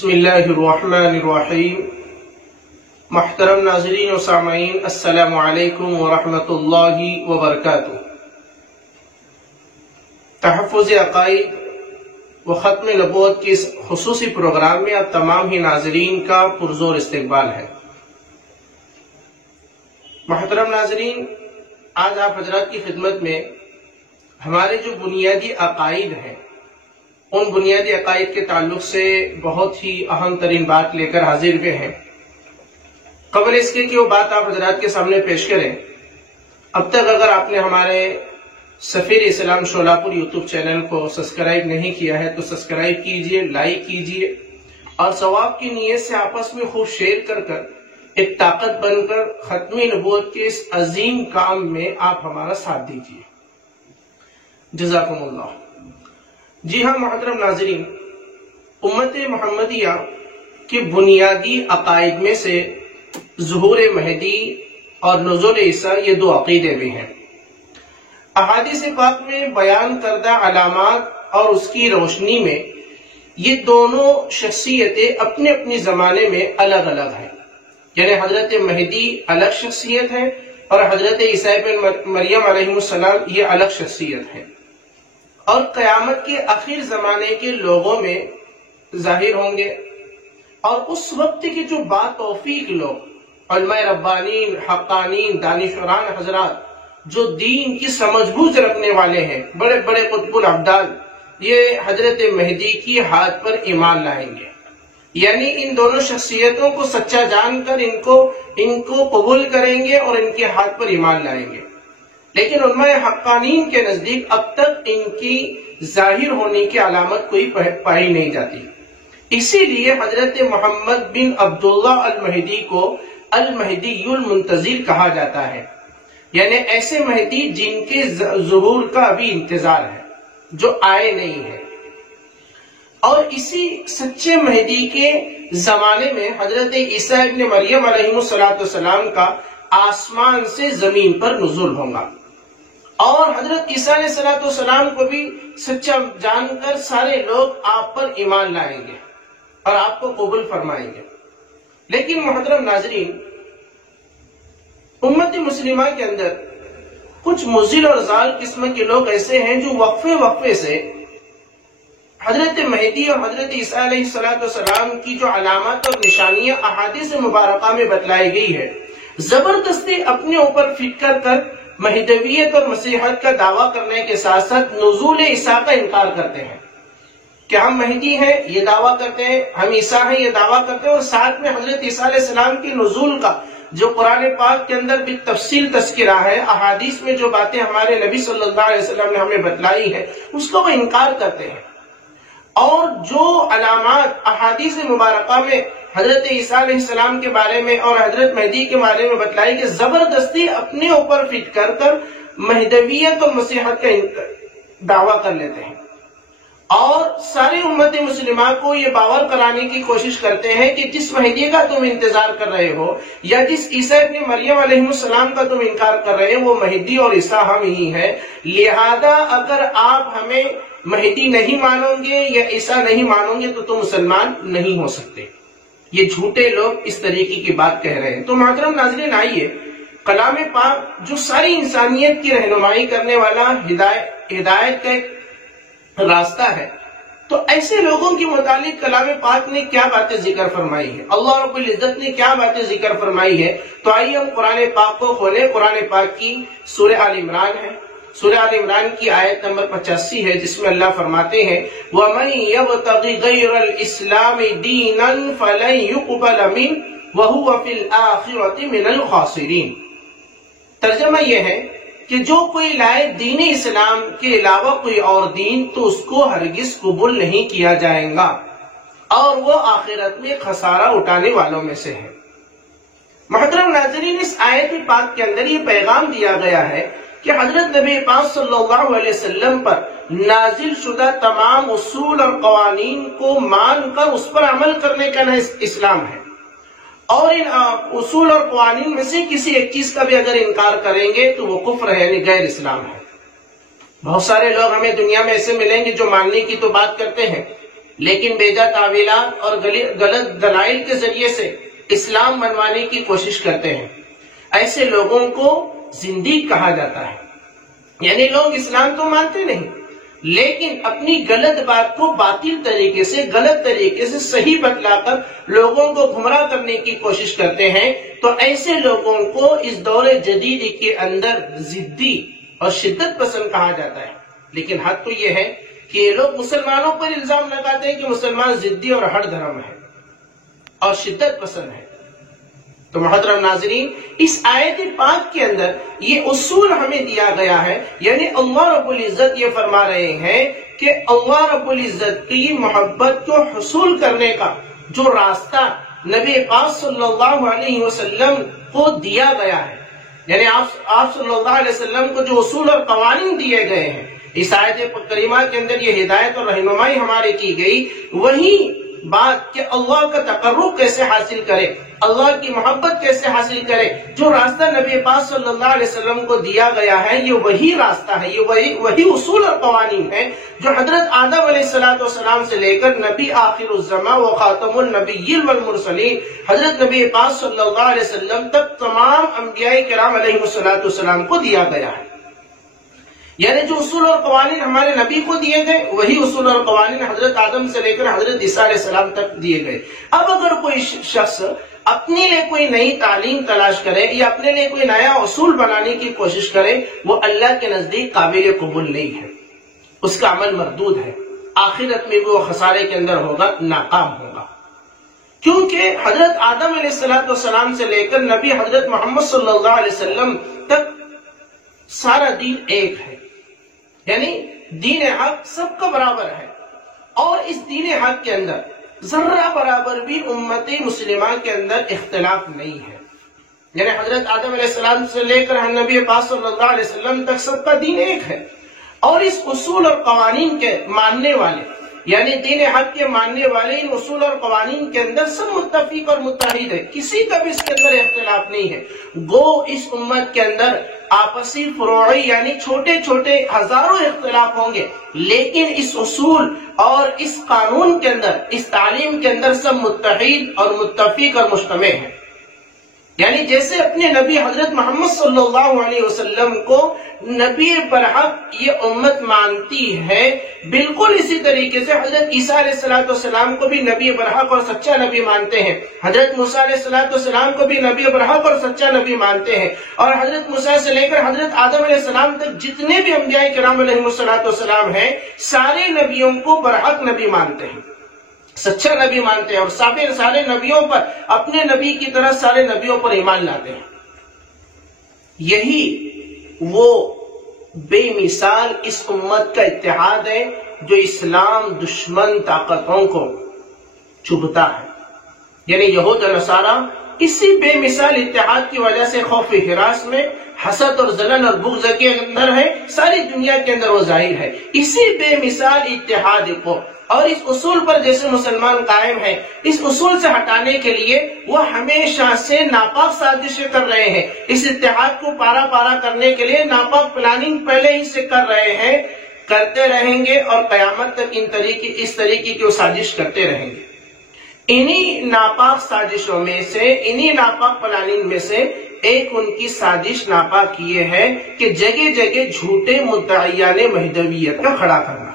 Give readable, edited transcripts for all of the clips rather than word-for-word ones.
بسم اللہ الرحمن الرحیم۔ محترم ناظرین و سامعین، السلام علیکم ورحمۃ اللہ وبرکاتہ۔ تحفظ عقائد و ختم نبوت کے اس خصوصی پروگرام میں آپ تمام ہی ناظرین کا پرزور استقبال ہے۔ محترم ناظرین، آج آپ حضرات کی خدمت میں ہمارے جو بنیادی عقائد ہیں، ان بنیادی عقائد کے تعلق سے بہت ہی اہم ترین بات لے کر حاضر ہوئے ہیں۔ قبل اس کے کہ وہ بات آپ حضرات کے سامنے پیش کریں، اب تک اگر آپ نے ہمارے سفیر اسلام شولاپور یوٹیوب چینل کو سبسکرائب نہیں کیا ہے تو سبسکرائب کیجئے، لائک کیجئے اور ثواب کی نیت سے آپس میں خوب شیئر کر کر ایک طاقت بن کر ختم نبوت کے اس عظیم کام میں آپ ہمارا ساتھ دیجئے۔ جزاکم اللہ۔ جی ہاں محترم ناظرین، امت محمدیہ کے بنیادی عقائد میں سے ظہور مہدی اور نزول عیسیٰ یہ دو عقیدے بھی ہیں۔ احادیث پاک میں بیان کردہ علامات اور اس کی روشنی میں یہ دونوں شخصیتیں اپنے اپنے زمانے میں الگ الگ ہیں، یعنی حضرت مہدی الگ شخصیت ہے اور حضرت عیسیٰ بن مریم علیہ السلام یہ الگ شخصیت ہے، اور قیامت کے آخر زمانے کے لوگوں میں ظاہر ہوں گے۔ اور اس وقت کے جو با توفیق لوگ، علماء ربانین، حقانین، دانشوران حضرات جو دین کی سمجھ بوجھ رکھنے والے ہیں، بڑے بڑے قطب الابدال، یہ حضرت مہدی کی ہاتھ پر ایمان لائیں گے، یعنی ان دونوں شخصیتوں کو سچا جان کر ان کو قبول کریں گے اور ان کے ہاتھ پر ایمان لائیں گے۔ لیکن علماء حقانین کے نزدیک اب تک ان کی ظاہر ہونے کی علامت کوئی پائی نہیں جاتی۔ اسی لیے حضرت محمد بن عبداللہ المہدی کو المہدی المنتظر کہا جاتا ہے، یعنی ایسے مہدی جن کے ظہور کا ابھی انتظار ہے، جو آئے نہیں ہیں۔ اور اسی سچے مہدی کے زمانے میں حضرت عیسیٰ ابن مریم علیہ السلام کا آسمان سے زمین پر نزول ہوگا، اور حضرت عیسیٰ علیہ السلام کو بھی سچا جان کر سارے لوگ آپ پر ایمان لائیں گے اور آپ کو قبول فرمائیں گے۔ لیکن محترم ناظرین، امت مسلمہ کے اندر کچھ مضل اور ضال قسم کے لوگ ایسے ہیں جو وقفے سے حضرت مہدی اور حضرت عیسیٰ علیہ السلام کی جو علامات اور نشانیاں احادیث مبارکہ میں بتلائی گئی ہے، زبردستی اپنے اوپر فٹ کر مہدویت اور مسیحیت کا دعویٰ کرنے کے ساتھ ساتھ نزول عیسیٰ کا انکار کرتے ہیں کہ ہم مہدی ہیں یہ دعویٰ کرتے ہیں، ہم عیسیٰ ہیں یہ دعویٰ کرتے ہیں، اور ساتھ میں حضرت عیسیٰ علیہ السلام کی نزول کا جو قرآن پاک کے اندر بھی تفصیل تذکرہ ہے، احادیث میں جو باتیں ہمارے نبی صلی اللہ علیہ وسلم نے ہمیں بتلائی ہے، اس کو وہ انکار کرتے ہیں۔ اور جو علامات احادیث مبارکہ میں حضرت عیسیٰ علیہ السلام کے بارے میں اور حضرت مہدی کے بارے میں بتلائی کہ زبردستی اپنے اوپر فٹ کر مہدویت اور مسیحیت کا دعویٰ کر لیتے ہیں، اور ساری امت مسلمہ کو یہ باور کرانے کی کوشش کرتے ہیں کہ جس مہدی کا تم انتظار کر رہے ہو یا جس عیسیٰ ابن مریم علیہ السلام کا تم انکار کر رہے ہو، وہ مہدی اور عیسیٰ ہم ہی ہیں، لہذا اگر آپ ہمیں مہدی نہیں مانو گے یا عیسیٰ نہیں مانو گے تو تم مسلمان نہیں ہو سکتے۔ یہ جھوٹے لوگ اس طریقے کی بات کہہ رہے ہیں۔ تو محترم ناظرین، آئیے کلام پاک جو ساری انسانیت کی رہنمائی کرنے والا ہدایت کا ایک راستہ ہے، تو ایسے لوگوں کے متعلق کلام پاک نے کیا باتیں ذکر فرمائی ہے، اللہ رب العزت نے کیا باتیں ذکر فرمائی ہے۔ تو آئیے ہم قرآن پاک کو کھولیں۔ قرآن پاک کی سورہ آل عمران ہے، سورہ آل عمران کی آیت نمبر 85 ہے، جس میں اللہ فرماتے ہیں وَمَن يَبْتَغِ غَيْرَ الْإِسْلَامِ دِينًا فَلَن يُقْبَلَ مِنْهُ وَهُوَ فِي الْآخِرَةِ مِنَ الْخَاسِرِينَ۔ ترجمہ یہ ہے کہ جو کوئی لائے دین اسلام کے علاوہ کوئی اور دین تو اس کو ہرگز قبول نہیں کیا جائے گا، اور وہ آخرت میں خسارہ اٹھانے والوں میں سے ہے۔ محترم ناظرین، اس آیت پاک کے اندر یہ پیغام دیا گیا ہے کہ حضرت نبی پاک صلی اللہ علیہ وسلم پر نازل شدہ تمام اصول اور قوانین کو مان کر اس پر عمل کرنے کا نام اسلام ہے، اور ان اصول اور قوانین میں سے کسی ایک چیز کا بھی اگر انکار کریں گے تو وہ کفر ہے، یعنی غیر اسلام ہے۔ بہت سارے لوگ ہمیں دنیا میں ایسے ملیں گے جو ماننے کی تو بات کرتے ہیں، لیکن بیجا تعویلات اور غلط دلائل کے ذریعے سے اسلام منوانے کی کوشش کرتے ہیں، ایسے لوگوں کو زندیق کہا جاتا ہے۔ یعنی لوگ اسلام تو مانتے نہیں، لیکن اپنی غلط بات کو باطل طریقے سے، غلط طریقے سے صحیح بتلا کر لوگوں کو گمراہ کرنے کی کوشش کرتے ہیں۔ تو ایسے لوگوں کو اس دور جدید کے اندر ضدی اور شدت پسند کہا جاتا ہے۔ لیکن حق تو یہ ہے کہ یہ لوگ مسلمانوں پر الزام لگاتے ہیں کہ مسلمان ضدی اور ہٹ دھرم ہے اور شدت پسند ہے۔ تو محترم ناظرین، اس آیت پاک کے اندر یہ اصول ہمیں دیا گیا ہے، یعنی اللہ رب العزت یہ فرما رہے ہیں کہ اللہ رب العزت کی محبت کو حصول کرنے کا جو راستہ نبی پاک صلی اللہ علیہ وسلم کو دیا گیا ہے، یعنی آپ صلی اللہ علیہ وسلم کو جو اصول اور قوانین دیے گئے ہیں، اس آیت کریمہ کے اندر یہ ہدایت اور رہنمائی ہمارے کی گئی، وہی بات کہ اللہ کا تقرب کیسے حاصل کرے، اللہ کی محبت کیسے حاصل کرے، جو راستہ نبی پاک صلی اللہ علیہ وسلم کو دیا گیا ہے، یہ وہی راستہ ہے، یہ وہی اصول اور قوانین ہے جو حضرت آدم علیہ السلام سے لے کر نبی آخر الزمان و خاتم النبیین والمرسلین حضرت نبی پاک صلی اللہ علیہ وسلم تک تمام انبیاء کرام علیہ السلام کو دیا گیا ہے۔ یعنی جو اصول اور قوانین ہمارے نبی کو دیے گئے، وہی اصول اور قوانین حضرت آدم سے لے کر حضرت عیسیٰ علیہ السلام تک دیے گئے۔ اب اگر کوئی شخص اپنے لیے کوئی نئی تعلیم تلاش کرے یا اپنے لیے کوئی نیا اصول بنانے کی کوشش کرے، وہ اللہ کے نزدیک قابل قبول نہیں ہے، اس کا عمل مردود ہے، آخرت میں وہ خسارے کے اندر ہوگا، ناکام ہوگا۔ کیونکہ حضرت آدم علیہ السلام سے لے کر نبی حضرت محمد صلی اللہ علیہ وسلم تک سارا دین ایک ہے، یعنی دین حق سب کا برابر ہے، اور اس دین حق کے اندر ذرہ برابر بھی امت مسلمہ کے اندر اختلاف نہیں ہے۔ یعنی حضرت آدم علیہ السلام سے لے کر نبی پاک صلی اللہ علیہ وسلم تک سب کا دین ایک ہے، اور اس اصول اور قوانین کے ماننے والے، یعنی دین حق کے ماننے والے ان اصول اور قوانین کے اندر سب متفق اور متحد ہے، کسی کا بھی اس کے اندر اختلاف نہیں ہے۔ گو اس امت کے اندر آپسی فروعی یعنی چھوٹے چھوٹے ہزاروں اختلاف ہوں گے، لیکن اس اصول اور اس قانون کے اندر، اس تعلیم کے اندر سب متحد اور متفق اور مجتمع ہیں۔ یعنی جیسے اپنے نبی حضرت محمد صلی اللہ علیہ وسلم کو نبی برحق یہ امت مانتی ہے، بالکل اسی طریقے سے حضرت عیسیٰ علیہ السلام کو بھی نبی برحق اور سچا نبی مانتے ہیں، حضرت موسیٰ علیہ السلام کو بھی نبی برحق اور سچا نبی مانتے ہیں، اور حضرت موسیٰ سے لے کر حضرت آدم علیہ السلام تک جتنے بھی انبیاء کرام علیہ السلام ہیں، سارے نبیوں کو برحق نبی مانتے ہیں، سچا نبی مانتے ہیں، اور سارے نبیوں پر اپنے نبی کی طرح سارے نبیوں پر ایمان لاتے ہیں۔ یہی وہ بے مثال اس امت کا اتحاد ہے جو اسلام دشمن طاقتوں کو چبھتا ہے۔ یعنی یہود و نصارہ اسی بے مثال اتحاد کی وجہ سے خوف ہراس میں، حسد اور ذلن اور بغض کے اندر ہے، ساری دنیا کے اندر وہ ظاہر ہے۔ اسی بے مثال اتحاد کو اور اس اصول پر جیسے مسلمان قائم ہے، اس اصول سے ہٹانے کے لیے وہ ہمیشہ سے ناپاک سازشیں کر رہے ہیں، اس اتحاد کو پارا پارا کرنے کے لیے ناپاک پلاننگ پہلے ہی سے کر رہے ہیں، کرتے رہیں گے، اور قیامت تک اس طریقے کی وہ سازش کرتے رہیں گے۔ انہی ناپاک سازشوں میں سے، انہی ناپاک پلاننگ میں سے ایک ان کی سازش ناپاک یہ ہے کہ جگہ جگہ جھوٹے مدعیان مہدویت کا کھڑا کرنا۔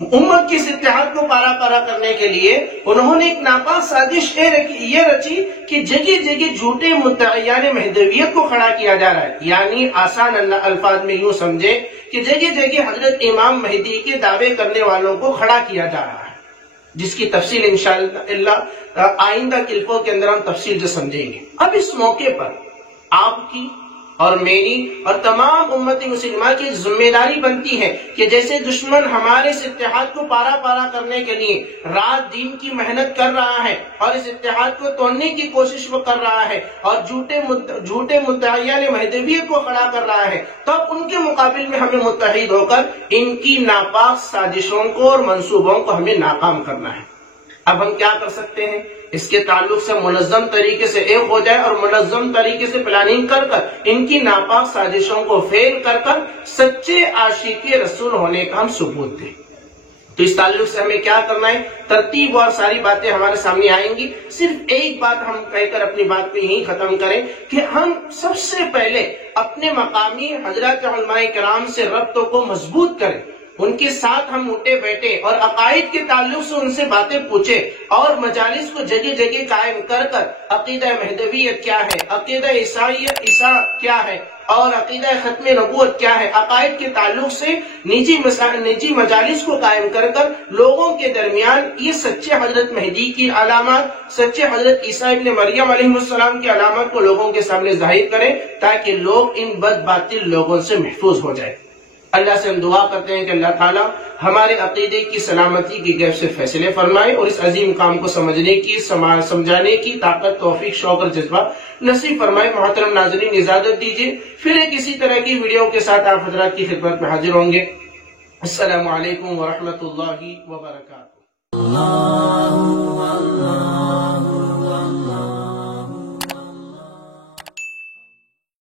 امت کی اس اتحاد کو پارا پارا کرنے کے لیے انہوں نے ایک ناپاک سازش یہ رچی کہ جگہ جگہ جھوٹے مدعیان مہدویت کو کھڑا کیا جا رہا ہے، یعنی آسان الفاظ میں یوں سمجھے کہ جگہ جگہ حضرت امام مہدی کے دعوے کرنے والوں کو کھڑا کیا جا رہا ہے، جس کی تفصیل انشاءاللہ آئندہ کلپوں کے اندر ہم تفصیل سے سمجھیں گے۔ اب اس موقع پر آپ کی اور میری اور تمام امت مسلمہ کی ذمہ داری بنتی ہے کہ جیسے دشمن ہمارے اس اتحاد کو پارا پارا کرنے کے لیے رات دن کی محنت کر رہا ہے اور اس اتحاد کو توڑنے کی کوشش وہ کر رہا ہے اور جھوٹے مدعیان مہدویت کو کھڑا کر رہا ہے، تو اب ان کے مقابل میں ہمیں متحد ہو کر ان کی ناپاک سازشوں کو اور منصوبوں کو ہمیں ناکام کرنا ہے۔ اب ہم کیا کر سکتے ہیں؟ اس کے تعلق سے منظم طریقے سے ایک ہو جائے اور منظم طریقے سے پلاننگ کر کر ان کی ناپاک سازشوں کو فیل کر کر سچے عاشق رسول ہونے کا ہم ثبوت دیں۔ تو اس تعلق سے ہمیں کیا کرنا ہے؟ ترتیب اور ساری باتیں ہمارے سامنے آئیں گی. صرف ایک بات ہم کہہ کر اپنی بات کو یہیں ختم کریں کہ ہم سب سے پہلے اپنے مقامی حضرات علماء کرام سے ربطوں کو مضبوط کریں، ان کے ساتھ ہم اٹھے بیٹھے اور عقائد کے تعلق سے ان سے باتیں پوچھیں، اور مجالس کو جگہ جگہ قائم کر کر عقیدہ مہدویت کیا ہے، عقیدہ عیسیٰ کیا ہے، اور عقیدہ ختم نبوت کیا ہے، عقائد کے تعلق سے نجی مجالس کو قائم کر کر لوگوں کے درمیان یہ سچے حضرت مہدی کی علامات، سچے حضرت عیسیٰ ابن مریم علیہ السلام کی علامات کو لوگوں کے سامنے ظاہر کریں، تاکہ لوگ ان بد باطل لوگوں سے محفوظ ہو جائیں. اللہ سے ہم دعا کرتے ہیں کہ اللہ تعالیٰ ہمارے عقیدے کی سلامتی کی غیب سے فیصلے فرمائے، اور اس عظیم کام کو سمجھنے کی، سمجھانے کی طاقت، توفیق، شوق اور جذبہ نصیب فرمائے. محترم ناظرین اجازت دیجیے، پھر ایک اسی طرح کی ویڈیو کے ساتھ آپ حضرات کی خدمت میں حاضر ہوں گے. السلام علیکم ورحمۃ اللہ وبرکاتہ.